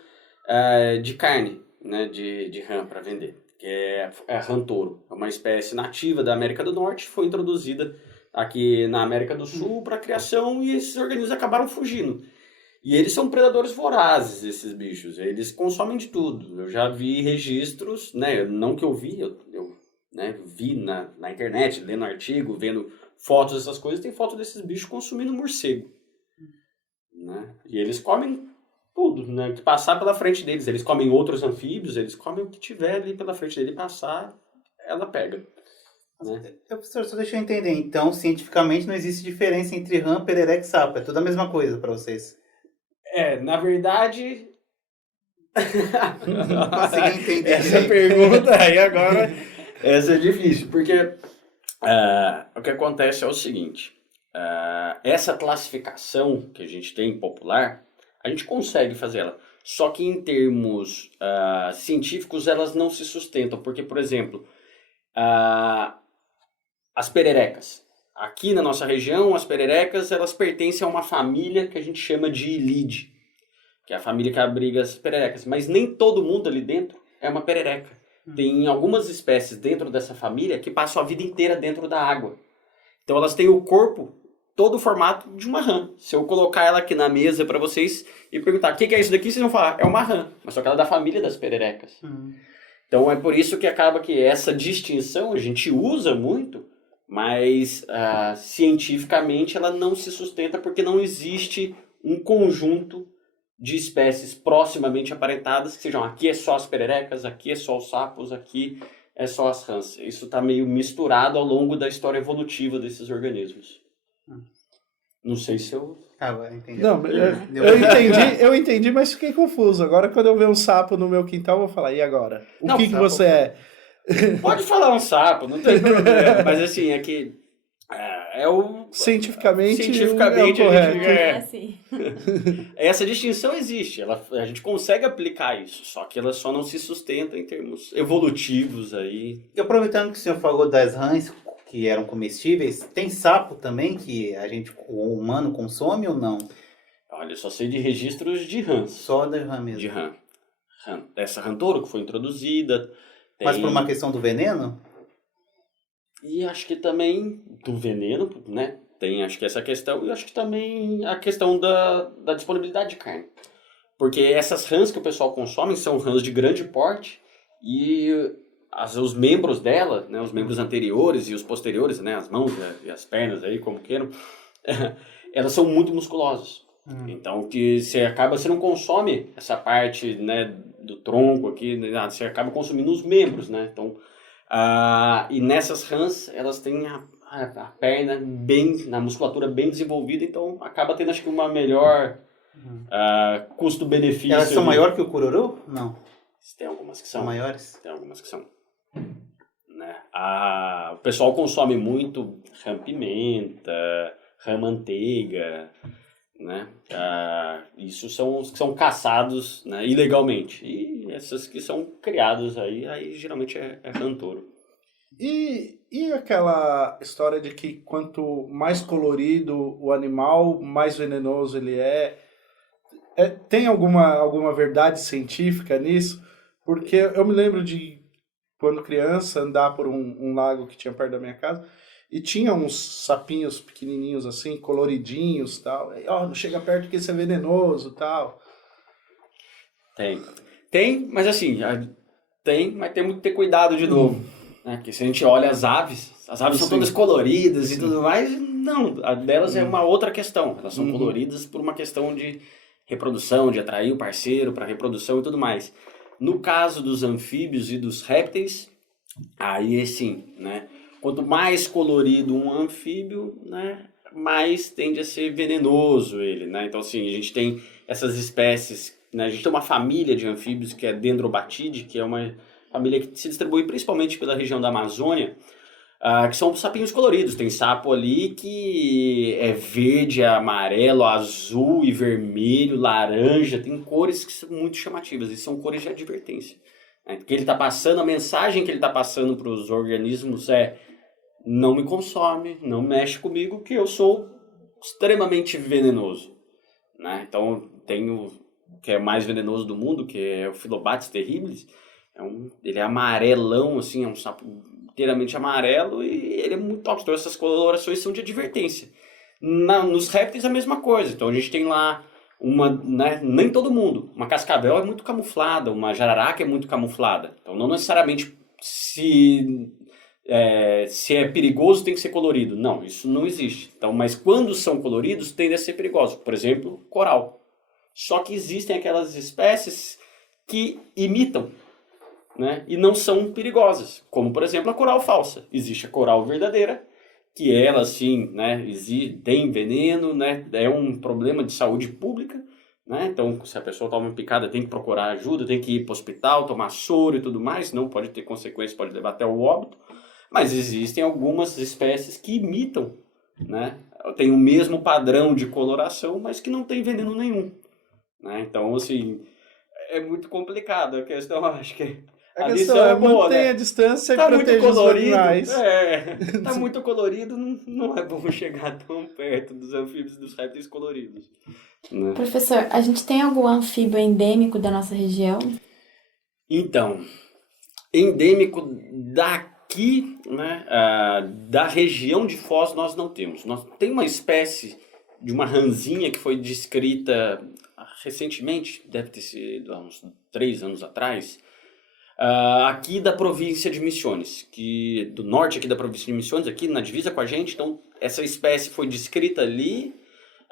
de carne, né, de rã para vender, que é a rã touro. É uma espécie nativa da América do Norte, foi introduzida aqui na América do Sul para criação e esses organismos acabaram fugindo. E eles são predadores vorazes, esses bichos. Eles consomem de tudo. Eu já vi registros, né? Não que eu vi, eu né, vi na internet, lendo artigo, vendo fotos dessas coisas. Tem foto desses bichos consumindo morcego, né? E eles comem tudo, né? Que passar pela frente deles. Eles comem outros anfíbios, eles comem o que tiver ali pela frente dele passar, ela pega. Né? Professor, só deixa eu entender. Então, cientificamente, não existe diferença entre rã, perereca e sapo. É tudo a mesma coisa para vocês. Na verdade... Não consegui entender Essa direito. pergunta aí agora... Essa é difícil, porque o que acontece é o seguinte, essa classificação que a gente tem popular, a gente consegue fazer ela, só que em termos científicos elas não se sustentam, porque, por exemplo, as pererecas, aqui na nossa região, as pererecas, elas pertencem a uma família que a gente chama de Ilide, que é a família que abriga as pererecas, mas nem todo mundo ali dentro é uma perereca. Tem algumas espécies dentro dessa família que passam a vida inteira dentro da água. Então elas têm o corpo todo o formato de uma rã. Se eu colocar ela aqui na mesa para vocês e perguntar o que é isso daqui, vocês vão falar, é uma rã. Mas só que ela é da família das pererecas. Então é por isso que acaba que essa distinção a gente usa muito, mas cientificamente ela não se sustenta porque não existe um conjunto de espécies proximamente aparentadas, que sejam aqui é só as pererecas, aqui é só os sapos, aqui é só as rãs. Isso está meio misturado ao longo da história evolutiva desses organismos. Não sei se eu... entendi. Não, eu entendi, mas fiquei confuso. Agora, quando eu ver um sapo no meu quintal, eu vou falar, e agora? O que você é? Pode falar um sapo, não tem problema. Mas assim, é que Cientificamente é o a gente correto. Assim. Essa distinção existe, a gente consegue aplicar isso, só que ela só não se sustenta em termos evolutivos aí. E aproveitando que o senhor falou das rãs que eram comestíveis, tem sapo também que o humano consome ou não? Olha, eu só sei de registros de rãs. Só da rã mesmo. De rã. Essa rã touro que foi introduzida. Mas por uma questão do veneno? E acho que também do veneno, né? Tem acho que essa questão, e acho que também a questão da disponibilidade de carne. Porque essas rãs que o pessoal consome são rãs de grande porte e os membros dela, né, os membros anteriores e os posteriores, né, as mãos e as pernas aí, como queiram, elas são muito musculosas. Então, que você não consome essa parte, né, do tronco aqui, né, você acaba consumindo os membros, né? Então, e nessas rãs, elas têm a perna bem, na musculatura bem desenvolvida, então acaba tendo, acho que, uma melhor custo-benefício. Elas são ali. maiores que o cururu? Não. Tem algumas que São são. maiores? Tem algumas que são. Né? O pessoal consome muito rã-pimenta, rã-manteiga, né? Isso são os que são caçados, né, ilegalmente. E essas que são criados aí geralmente é rã-touro. E aquela história de que quanto mais colorido o animal, mais venenoso ele é? Tem alguma verdade científica nisso? Porque eu me lembro de, quando criança, andar por um lago que tinha perto da minha casa e tinha uns sapinhos pequenininhos assim, coloridinhos e tal. E, não chega perto que isso é venenoso e tal. Tem, mas assim, mas temos que ter cuidado de novo. Né? Porque se a gente olha as aves são todas coloridas e tudo mais. Não, a delas é uma outra questão. Elas são coloridas por uma questão de reprodução, de atrair o parceiro para reprodução e tudo mais. No caso dos anfíbios e dos répteis, aí sim, né? Quanto mais colorido um anfíbio, né, mais tende a ser venenoso ele, né? Então, assim, a gente tem essas espécies, né? A gente tem uma família de anfíbios que é Dendrobatidae, que é uma família que se distribui principalmente pela região da Amazônia, que são sapinhos coloridos. Tem sapo ali que é verde, amarelo, azul e vermelho, laranja. Tem cores que são muito chamativas e são cores de advertência. Que ele está passando, a mensagem que ele está passando para os organismos é: não me consome, não mexe comigo, que eu sou extremamente venenoso. Né? Então tem o que é mais venenoso do mundo, que é o Phyllobates terribilis. Ele é amarelão, assim, é um sapo inteiramente amarelo e ele é muito tóxico. Então essas colorações são de advertência. Nos répteis a mesma coisa. Então a gente tem lá né, nem todo mundo. Uma cascavel é muito camuflada, uma jararaca é muito camuflada. Então não necessariamente se é perigoso tem que ser colorido. Não, isso não existe. Então, mas quando são coloridos tende a ser perigoso. Por exemplo, coral. Só que existem aquelas espécies que imitam, né, e não são perigosas, como por exemplo a coral falsa. Existe a coral verdadeira, que ela assim, né, tem veneno, né, é um problema de saúde pública, né, então se a pessoa toma uma picada tem que procurar ajuda, tem que ir para o hospital, tomar soro e tudo mais, não pode ter consequências, pode levar até o óbito, mas existem algumas espécies que imitam, né, tem o mesmo padrão de coloração, mas que não tem veneno nenhum, né, então assim, é muito complicado a questão, acho que a questão é manter a distância e proteger os animais. Tá muito colorido, não é bom chegar tão perto dos anfíbios e dos répteis coloridos. Né? Professor, a gente tem algum anfíbio endêmico da nossa região? Então, endêmico daqui, né, da região de Foz, nós não temos. Tem uma espécie de uma ranzinha que foi descrita recentemente, deve ter sido há uns 3 anos atrás, aqui da província de Misiones, do norte aqui da província de Misiones, aqui na divisa com a gente. Então, essa espécie foi descrita ali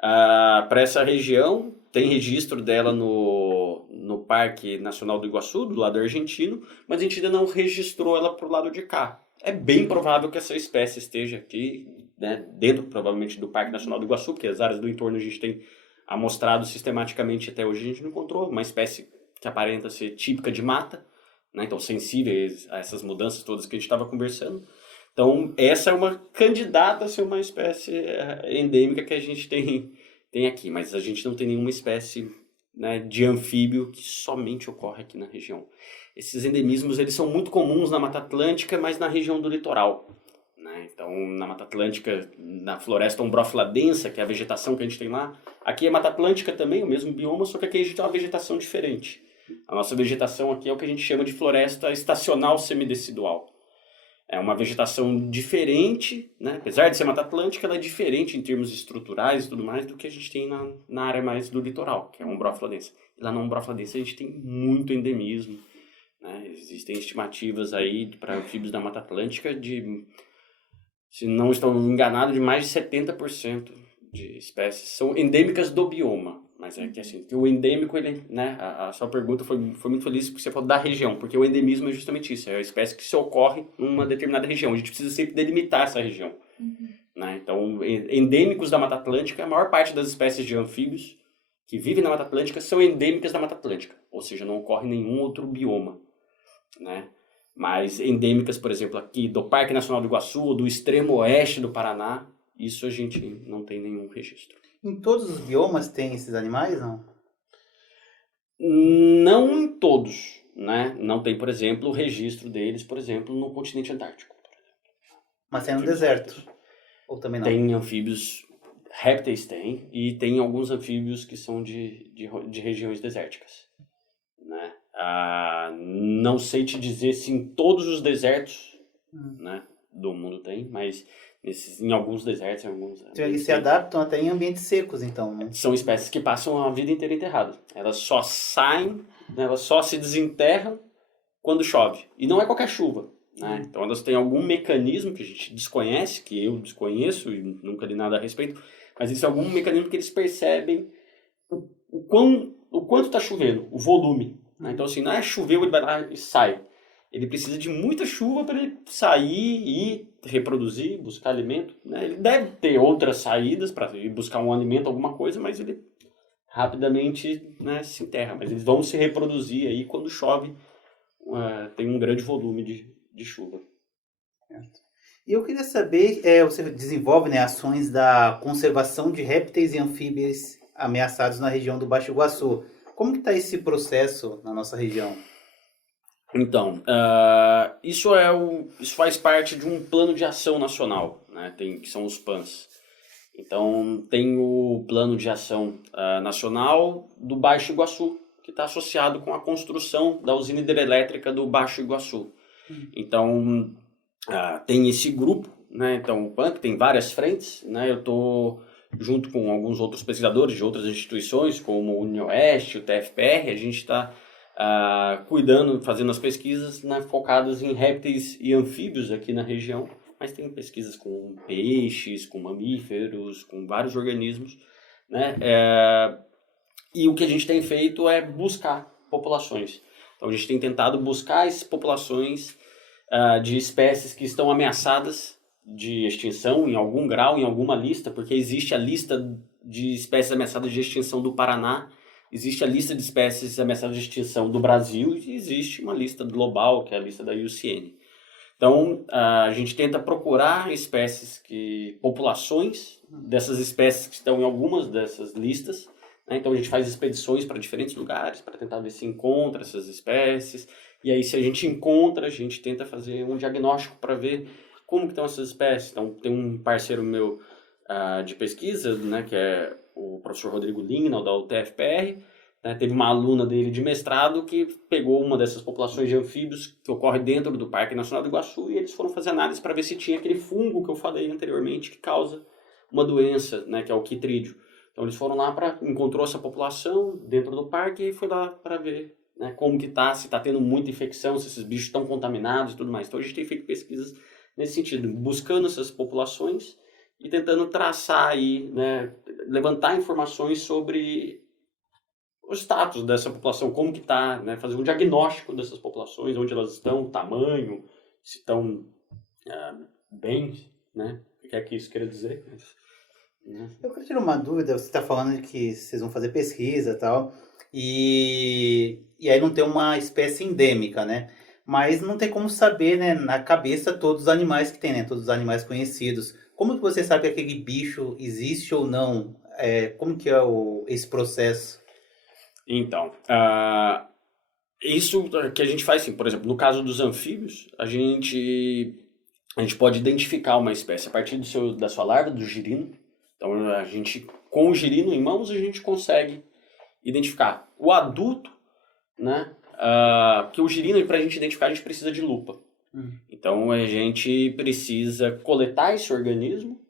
para essa região, tem registro dela no Parque Nacional do Iguaçu, do lado argentino, mas a gente ainda não registrou ela para o lado de cá. É bem provável que essa espécie esteja aqui, né, dentro provavelmente do Parque Nacional do Iguaçu, porque as áreas do entorno a gente tem amostrado sistematicamente, até hoje a gente não encontrou uma espécie que aparenta ser típica de mata, né? Então sensíveis a essas mudanças todas que a gente estava conversando. Então essa é uma candidata a ser uma espécie endêmica que a gente tem aqui, mas a gente não tem nenhuma espécie, né, de anfíbio que somente ocorre aqui na região. Esses endemismos eles são muito comuns na Mata Atlântica, mas na região do litoral. Né? Então, na Mata Atlântica, na floresta umbrófila densa, que é a vegetação que a gente tem lá. Aqui é Mata Atlântica também, o mesmo bioma, só que aqui a gente tem uma vegetação diferente. A nossa vegetação aqui é o que a gente chama de floresta estacional semidecidual. É uma vegetação diferente, né? Apesar de ser Mata Atlântica, ela é diferente em termos estruturais e tudo mais do que a gente tem na área mais do litoral, que é a umbrófila densa. E lá na umbrófila densa a gente tem muito endemismo. Né? Existem estimativas aí para anfíbios da Mata Atlântica de, se não estou enganado, de mais de 70% de espécies são endêmicas do bioma. Mas é que assim, o endêmico, ele, né, a sua pergunta foi muito feliz porque você falou da região, porque o endemismo é justamente isso, é a espécie que se ocorre numa determinada região. A gente precisa sempre delimitar essa região. Né? Então, endêmicos da Mata Atlântica, a maior parte das espécies de anfíbios que vivem na Mata Atlântica são endêmicas da Mata Atlântica, ou seja, não ocorre em nenhum outro bioma. Né? Mas endêmicas, por exemplo, aqui do Parque Nacional do Iguaçu, ou do extremo oeste do Paraná, isso a gente não tem nenhum registro. Em todos os biomas tem esses animais, não? Não em todos, né? Não tem, por exemplo, o registro deles, por exemplo, no continente antártico. Mas tem no deserto. Ou também não? Tem anfíbios, répteis tem, e tem alguns anfíbios que são de regiões desérticas. Né? Não sei te dizer se em todos os desertos né, do mundo tem, mas em alguns desertos, em alguns... Então, eles se adaptam até em ambientes secos, então, né? São espécies que passam a vida inteira enterradas. Elas só saem, né, elas só se desenterram quando chove. E não é qualquer chuva. Né? Então elas têm algum mecanismo que a gente desconhece, que eu desconheço e nunca li nada a respeito, mas isso é algum mecanismo que eles percebem o quanto está chovendo, o volume. Né? Então assim, não é choveu, ele vai lá e sai. Ele precisa de muita chuva para ele sair e reproduzir, buscar alimento. Né? Ele deve ter outras saídas para ir buscar um alimento, alguma coisa, mas ele rapidamente né, se enterra. Mas eles vão se reproduzir aí quando chove, tem um grande volume de chuva. E eu queria saber, você desenvolve né, ações da conservação de répteis e anfíbios ameaçados na região do Baixo Iguaçu. Como que está esse processo na nossa região? Então, isso faz parte de um plano de ação nacional, né, que são os PANs. Então, tem o plano de ação nacional do Baixo Iguaçu, que está associado com a construção da usina hidrelétrica do Baixo Iguaçu. Então, tem esse grupo, né? Então, o PAN, que tem várias frentes, né? Eu estou junto com alguns outros pesquisadores de outras instituições, como o UniOeste, o TFPR, a gente está cuidando, fazendo as pesquisas né, focadas em répteis e anfíbios aqui na região, mas tem pesquisas com peixes, com mamíferos, com vários organismos, né? E o que a gente tem feito é buscar populações. Então, a gente tem tentado buscar essas populações de espécies que estão ameaçadas de extinção em algum grau, em alguma lista, porque existe a lista de espécies ameaçadas de extinção do Paraná, existe a lista de espécies ameaçadas de extinção do Brasil e existe uma lista global, que é a lista da IUCN. Então, a gente tenta procurar populações dessas espécies que estão em algumas dessas listas. Né? Então, a gente faz expedições para diferentes lugares para tentar ver se encontra essas espécies. E aí, se a gente encontra, a gente tenta fazer um diagnóstico para ver como que estão essas espécies. Então, tem um parceiro meu de pesquisa, né, que é o professor Rodrigo Lignal, da UTFPR. Né, teve uma aluna dele de mestrado que pegou uma dessas populações de anfíbios que ocorre dentro do Parque Nacional do Iguaçu e eles foram fazer análise para ver se tinha aquele fungo que eu falei anteriormente que causa uma doença, né, que é o quitrídeo. Então, eles foram lá, encontrou essa população dentro do parque e foi lá para ver né, como que tá, se está tendo muita infecção, se esses bichos estão contaminados e tudo mais. Então, a gente tem feito pesquisas nesse sentido, buscando essas populações e tentando traçar aí, né, levantar informações sobre o status dessa população, como que está, né, fazer um diagnóstico dessas populações, onde elas estão, tamanho, se estão bem, né, o que é que isso quer dizer. Eu queria tirar uma dúvida, você está falando de que vocês vão fazer pesquisa e tal, e aí não tem uma espécie endêmica, né? Mas não tem como saber, né, na cabeça todos os animais que tem, né? Todos os animais conhecidos. Como que você sabe que aquele bicho existe ou não? Como que é esse processo? Então, isso que a gente faz, assim, por exemplo, no caso dos anfíbios, a gente pode identificar uma espécie a partir da sua larva, do girino. Então, com o girino em mãos, a gente consegue identificar o adulto, né? Porque o girino, para a gente identificar, a gente precisa de lupa. Então, a gente precisa coletar esse organismo,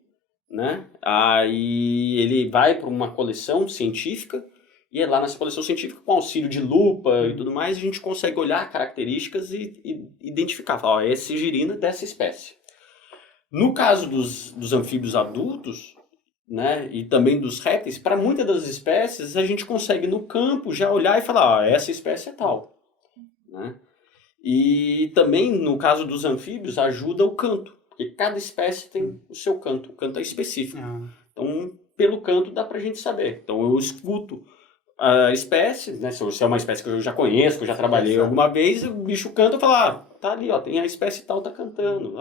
né? Aí ele vai para uma coleção científica e é lá nessa coleção científica, com auxílio de lupa e tudo mais, a gente consegue olhar características e identificar. Falar, esse girino é dessa espécie. No caso dos anfíbios adultos, né, e também dos répteis, para muitas das espécies a gente consegue no campo já olhar e falar, essa espécie é tal, né? E também no caso dos anfíbios ajuda o canto, porque cada espécie tem o seu canto, o canto é específico. Então pelo canto dá pra gente saber. Então eu escuto a espécie, né, se é uma espécie que eu já conheço, que eu já trabalhei alguma vez, o bicho canta, eu falo, tá ali, ó, tem a espécie tal, tá cantando,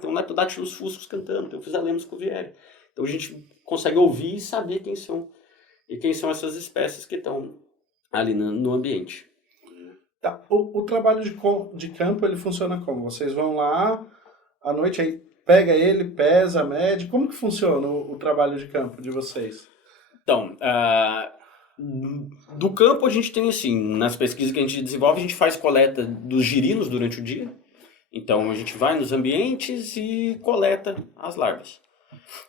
tem um Leptodactylus fuscus cantando, tem o Physalenus cuvieri. Então a gente consegue ouvir e saber quem são essas espécies que estão ali no ambiente. Tá. O trabalho de campo, ele funciona como? Vocês vão lá à noite, aí pega ele, pesa, mede. Como que funciona o trabalho de campo de vocês? Então, do campo a gente tem assim, nas pesquisas que a gente desenvolve, a gente faz coleta dos girinos durante o dia. Então a gente vai nos ambientes e coleta as larvas.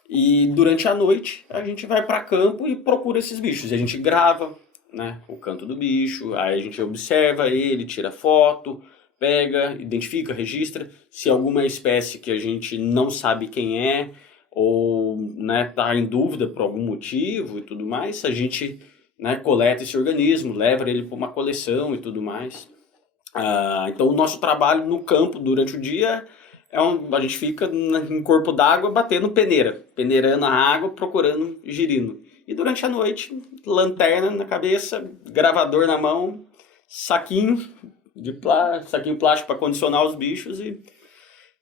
E durante a noite a gente vai para campo e procura esses bichos. E a gente grava, né, o canto do bicho, aí a gente observa ele, tira foto, pega, identifica, registra. Se alguma espécie que a gente não sabe quem é ou, né, tá em dúvida por algum motivo e tudo mais, a gente, né, coleta esse organismo, leva ele para uma coleção e tudo mais. Então o nosso trabalho no campo durante o dia a gente fica em corpo d'água batendo peneirando a água, procurando girino. E durante a noite, lanterna na cabeça, gravador na mão, saquinho plástico para condicionar os bichos e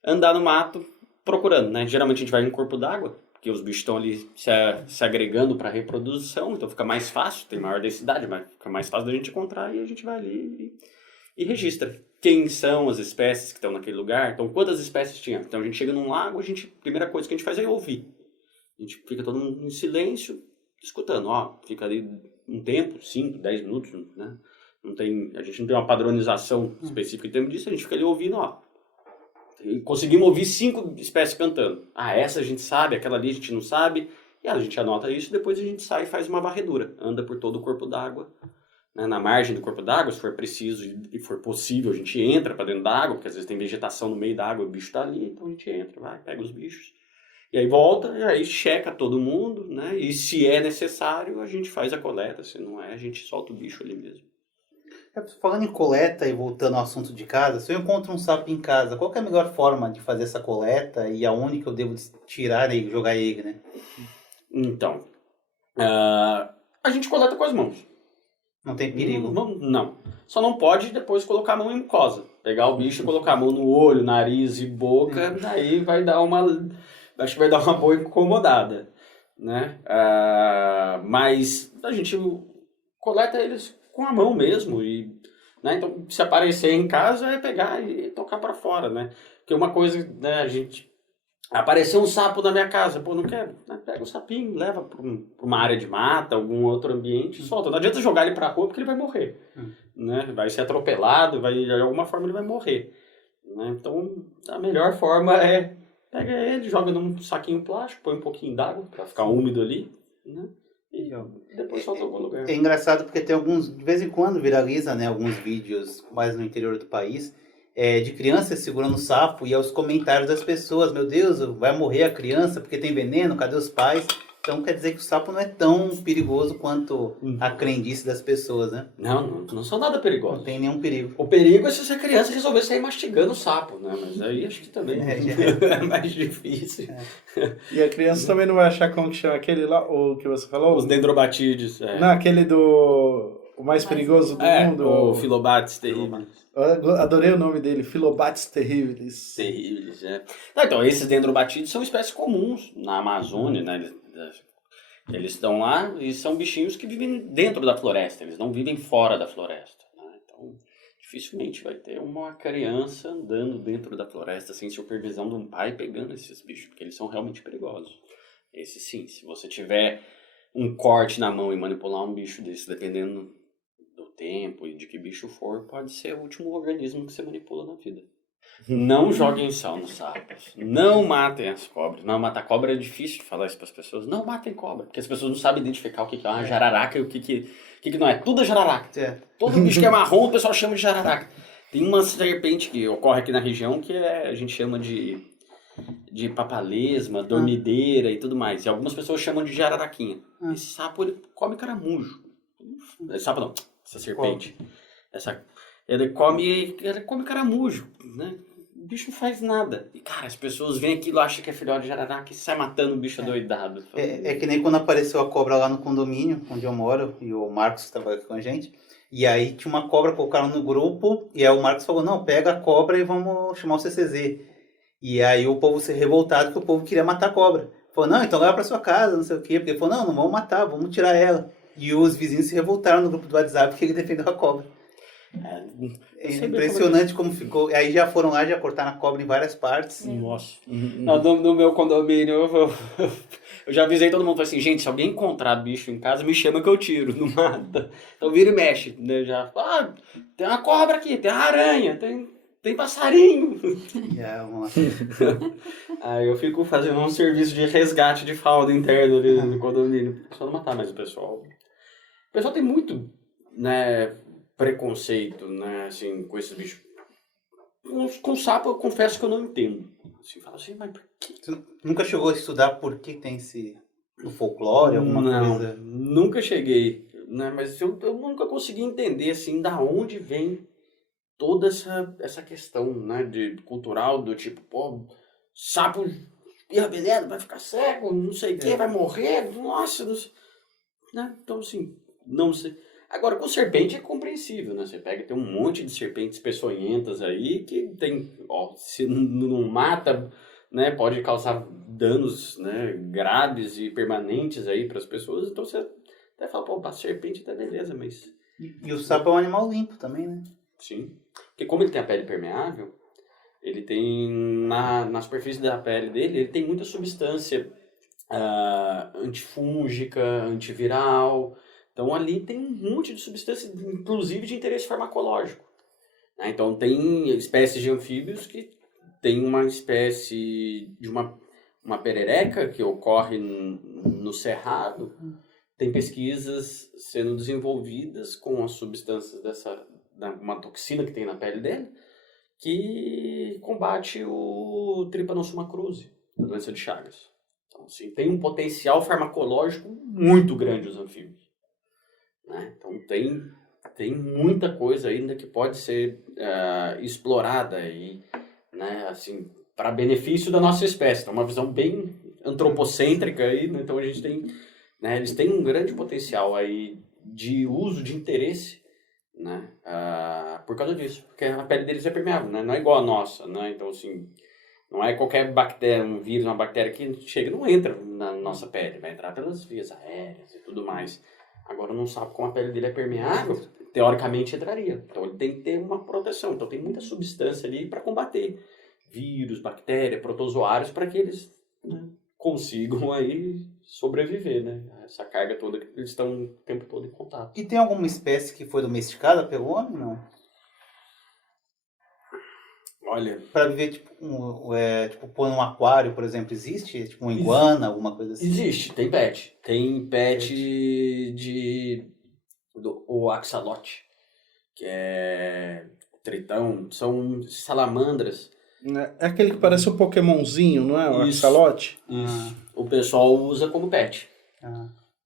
andar no mato procurando, né? Geralmente a gente vai em corpo d'água, porque os bichos estão ali se agregando para reprodução, então fica mais fácil, tem maior densidade, mas fica mais fácil da gente encontrar e a gente vai ali e registra quem são as espécies que estão naquele lugar. Então, quantas espécies tinha? Então, a gente chega num lago, a primeira coisa que a gente faz é ouvir. A gente fica todo mundo em silêncio, escutando. Fica ali um tempo, 5, 10 minutos, né? A gente não tem uma padronização específica em termos disso, a gente fica ali ouvindo, E conseguimos ouvir 5 espécies cantando. Essa a gente sabe, aquela ali a gente não sabe. E a gente anota isso, depois a gente sai e faz uma varredura. Anda por todo o corpo d'água. Na margem do corpo d'água, se for preciso e for possível, a gente entra para dentro d'água, porque às vezes tem vegetação no meio da água, o bicho está ali, então a gente entra, vai, pega os bichos. E aí volta, e aí checa todo mundo, né? E se é necessário, a gente faz a coleta, se não é, a gente solta o bicho ali mesmo. Falando em coleta e voltando ao assunto de casa, se eu encontro um sapo em casa, qual que é a melhor forma de fazer essa coleta e aonde que eu devo tirar e jogar ele, né? Então, a gente coleta com as mãos. Não tem perigo? Não. Só não pode depois colocar a mão em mucosa. Pegar o bicho e colocar a mão no olho, nariz e boca, daí vai dar acho que vai dar uma boa incomodada, né? Mas a gente coleta eles com a mão mesmo. Né? Então, se aparecer em casa, é pegar e tocar para fora, né? Porque uma coisa, né, a gente... Apareceu um sapo na minha casa, não quero, né? Pega o sapinho, leva para uma área de mata, algum outro ambiente e solta. Não adianta jogar ele para a rua porque ele vai morrer, né? Vai ser atropelado, de alguma forma ele vai morrer, né? Então a melhor forma é pega ele, joga num saquinho plástico, põe um pouquinho d'água para ficar úmido ali, né? E depois solta em algum lugar. É engraçado porque tem de vez em quando viraliza, né, alguns vídeos mais no interior do país, de crianças segurando o sapo e aos comentários das pessoas, meu Deus, vai morrer a criança porque tem veneno, cadê os pais? Então quer dizer que o sapo não é tão perigoso quanto a crendice das pessoas, né? Não são nada perigosos. Não tem nenhum perigo. O perigo é se essa criança resolver sair mastigando o sapo, né? Mas aí acho que também é mais difícil. E a criança também não vai achar como que chama aquele lá, o que você falou? Os dendrobatídeos. Não, aquele o mais perigoso do mundo. O Phyllobates terribilis. Eu adorei o nome dele, Phyllobates terribilis. Terribilis, então, esses dendrobatídeos são espécies comuns na Amazônia, né? Eles estão lá e são bichinhos que vivem dentro da floresta, eles não vivem fora da floresta, né? Então, dificilmente vai ter uma criança andando dentro da floresta sem supervisão de um pai pegando esses bichos, porque eles são realmente perigosos. Esse sim, se você tiver um corte na mão e manipular um bicho desse, dependendo do tempo e de que bicho for, pode ser o último organismo que você manipula na vida. Não joguem sal nos sapos. Não matem as cobras. Não, matar cobra é difícil de falar isso para as pessoas. Não matem cobra, porque as pessoas não sabem identificar o que é uma jararaca e o que não é. Tudo é jararaca. Todo bicho que é marrom, o pessoal chama de jararaca. Tem uma serpente que ocorre aqui na região que a gente chama de de papalesma, dormideira e tudo mais. E algumas pessoas chamam de jararaquinha. Esse sapo, ele come caramujo. Sapo não, essa serpente. Ele come caramujo, né? O bicho não faz nada. E, cara, as pessoas veem aquilo, acham que é filhote de jararaca e sai matando o bicho doidado. É que nem quando apareceu a cobra lá no condomínio, onde eu moro, e o Marcos estava aqui com a gente. E aí tinha uma cobra, colocaram no grupo, e aí o Marcos falou, não, pega a cobra e vamos chamar o CCZ. E aí o povo se revoltado, que o povo queria matar a cobra. Falou, não, então leva pra sua casa, não sei o quê. Porque ele falou, não vamos matar, vamos tirar ela. E os vizinhos se revoltaram no grupo do WhatsApp porque ele defendeu a cobra. É impressionante como ficou. Aí já foram lá, já cortaram a cobra em várias partes. Nossa. No meu condomínio, eu já avisei todo mundo, falei assim, gente, se alguém encontrar bicho em casa, me chama que eu tiro, não mata. Então vira e mexe, né? Já, tem uma cobra aqui, tem uma aranha, tem passarinho. Aí eu fico fazendo um serviço de resgate de fauna interno ali no condomínio, só não matar mais o pessoal. O pessoal tem muito, né, preconceito, né, assim, com esses bichos. Com sapo, eu confesso que eu não entendo. Assim, fala assim, mas por quê? Você nunca chegou a estudar por que tem no folclore, alguma coisa? Nunca cheguei, né, mas eu nunca consegui entender, assim, da onde vem toda essa questão, né, cultural, do tipo, pô, sapo espirra veneno, vai ficar cego, não sei o que, vai morrer, nossa, não sei, né? Então, assim, não sei. Agora, com serpente é compreensível, né? Você pega, tem um monte de serpentes peçonhentas aí que tem, se não mata, né, pode causar danos, né, graves e permanentes aí para as pessoas, então você até fala, pô, a serpente tá beleza, mas... E o sapo é um animal limpo também, né? Sim, porque como ele tem a pele permeável, ele tem, na superfície da pele dele, ele tem muita substância antifúngica, antiviral. Então ali tem um monte de substância, inclusive de interesse farmacológico. Né? Então tem espécies de anfíbios que tem uma espécie de uma perereca que ocorre no cerrado. Tem pesquisas sendo desenvolvidas com as substâncias uma toxina que tem na pele dele, que combate o Trypanosoma cruzi, a doença de Chagas. Então, assim, tem um potencial farmacológico muito grande os anfíbios. Né? Então, tem muita coisa ainda que pode ser explorada aí, né? Assim, para benefício da nossa espécie. Então, uma visão bem antropocêntrica aí, né? Então a gente tem, né, eles têm um grande potencial aí de uso, de interesse, né, por causa disso, porque a pele deles é permeável, né, não é igual a nossa, né, então assim, não é qualquer bactéria, um vírus, uma bactéria que chega, não entra na nossa pele, vai entrar pelas vias aéreas e tudo mais. Agora não sabe como a pele dele é permeável, teoricamente entraria, então ele tem que ter uma proteção, então tem muita substância ali para combater vírus, bactéria, protozoários, para que eles, né, consigam aí sobreviver, né? Essa carga toda que eles estão o tempo todo em contato. E tem alguma espécie que foi domesticada pelo homem, não? Olha... Para viver, tipo, pôr num aquário, por exemplo, existe? Tipo, uma iguana, alguma coisa assim? Existe, tem pet. Tem pet o axolote, que é tritão, são salamandras. É aquele que parece um Pokémonzinho, não é? O axolote? Isso. O pessoal usa como pet.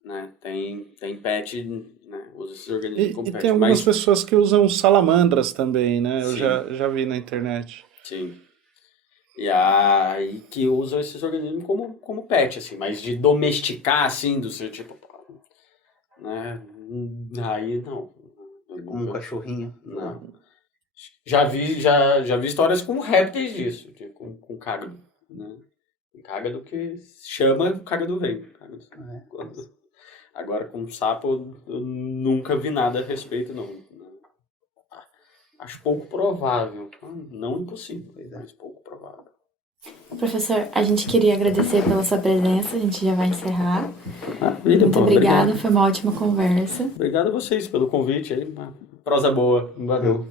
Né? Tem pet, né? Usa esses organismos como pet. E tem algumas pessoas que usam salamandras também, né? Eu Sim. já vi na internet. Sim. E aí que usam esses organismos como pet, assim, mas de domesticar, assim, do seu tipo, né? Aí não. Como um cachorrinho. Não. Já vi histórias com répteis disso, com cágado, né? Com cágado que chama, cágado vem. Agora com sapo eu nunca vi nada a respeito, não. Acho pouco provável, não impossível, mas pouco provável. Professor, a gente queria agradecer pela sua presença, a gente já vai encerrar. Muito obrigada, obrigado. Foi uma ótima conversa. Obrigado a vocês pelo convite aí, uma prosa boa, valeu.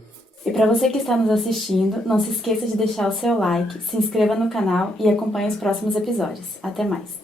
E para você que está nos assistindo, não se esqueça de deixar o seu like, se inscreva no canal e acompanhe os próximos episódios. Até mais!